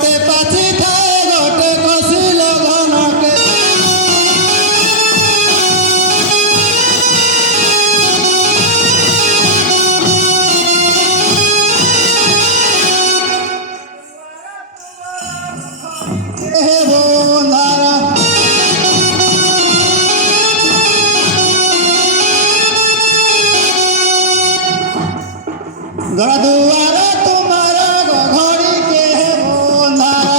गोटे पाची खाए गोटे कसिल घनके हे बंधारा घर दुआर तुम्हारा घड़ी के बंधारा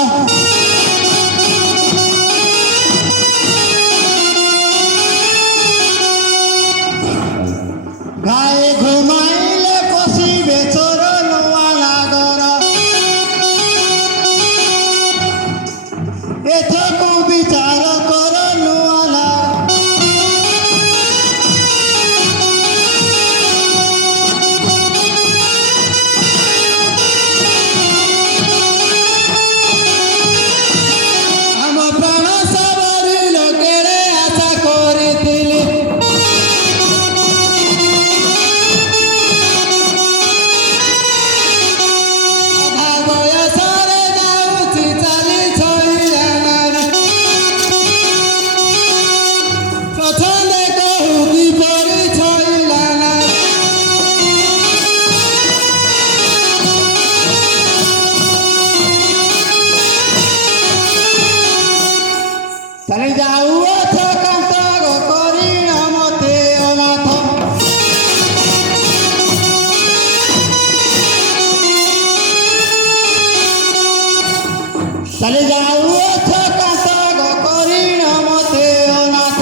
गाए घुमाइले पशिबे चोरन वाला घर एथको विचार करन वाला चले जाऊ कांत करी मते अनाथ चले जाऊ कांत करी मते अनाथ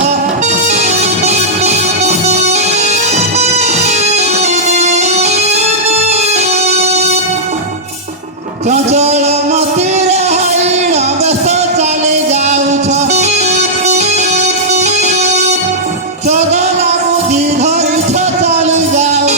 चंचल मती हाइण बेस चले जाऊछ चगला बुद्धि धरी चली जाओ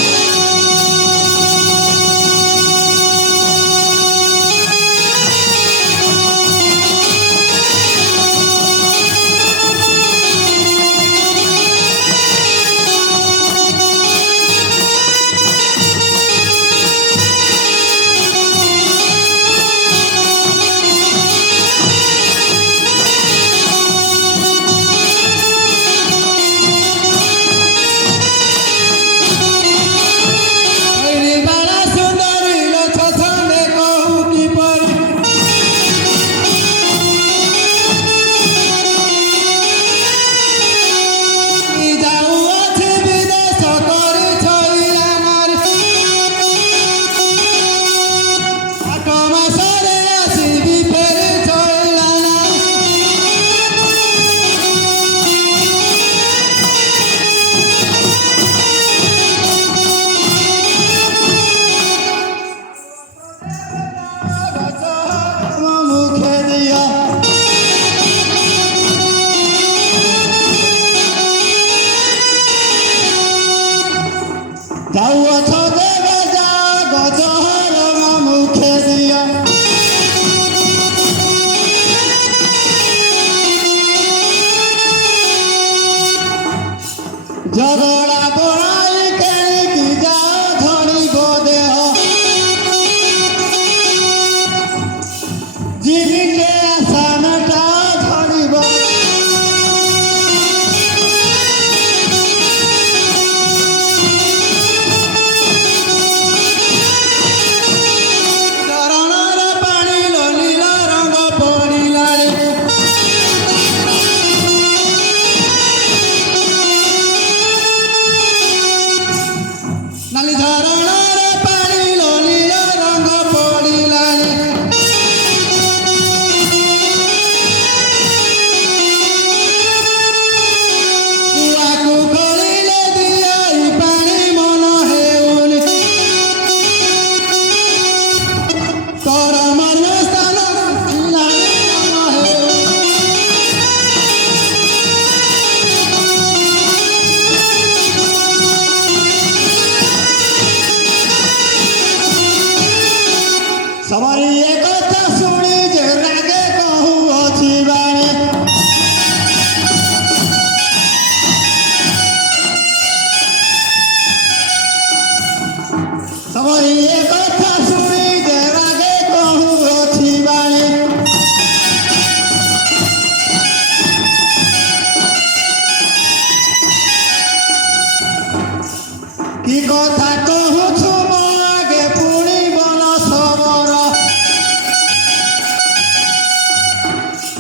जाऊछ देवे जा गजहर मुखे दिया झगड़ा बनाई के जाओ धनी गो देह जीवी के आसानटा धरिब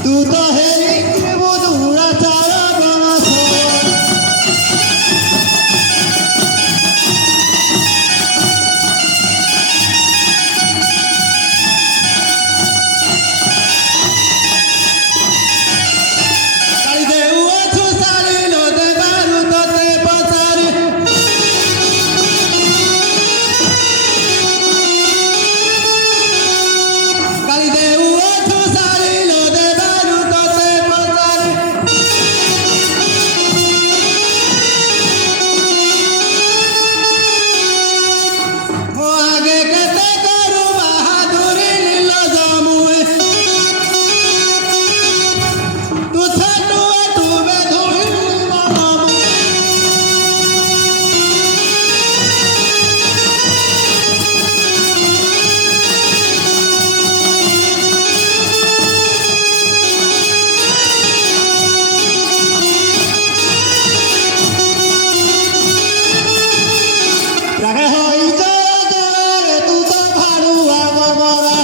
तू तो है वो दूरा चारा बना सो काली दे वो छुसाली लो दे बारू तो ते पसारी काली दे वो छुसाली लो दे बारू तो ते पसारी वो आगे कते करू बहादुरी नीलो जामुए तू छाटू तू बेधुई मामू রাগে হই জোরে তু তো ভাড়ুয়া বরবরা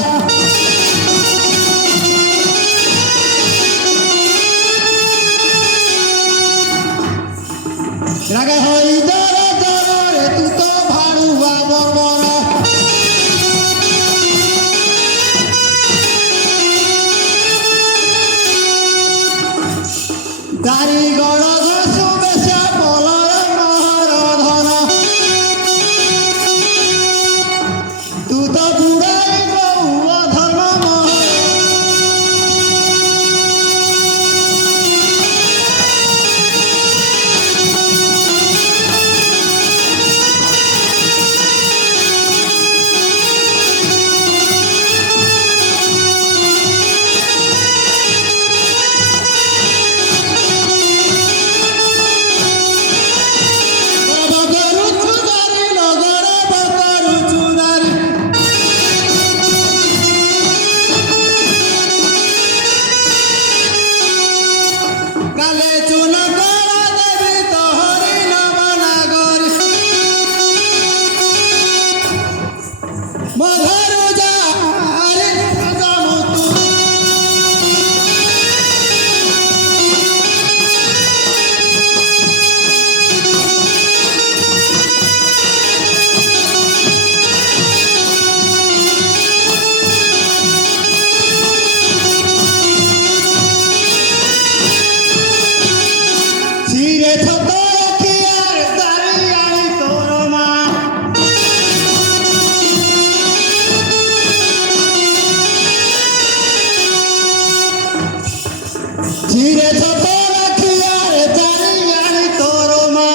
রাগে হই জোরে তু তো ভাড়ুয়া বরবরা দাড়ি গড় ঘাসু বেশা পলয় মহর ধন তু তো বুড়াই বহু ধর্ম মহর বগরু চুদারি নগর বগরু চুদারি কালে চুন করা দেবী তোহরি নবনাগরি মঘরু যারি জামুতু ছিঁড়ে ছোট রাখিয়ার দাঁড়িয়াই তোর মা ছিঁড়ে ছোট রাখিয়ার দাঁড়িয়াই তোর মা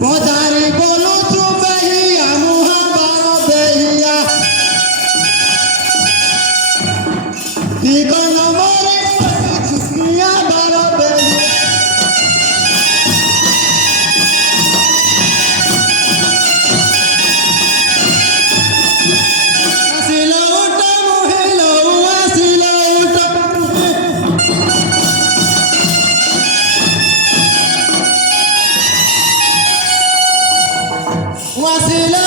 পদারি বলো তু বেহিয়া মুহা বার বেহিয়া দিগন মরে চুকিয়া বার বেহিয়া আসিল উঠা মহিল আসিল উঠা আসিল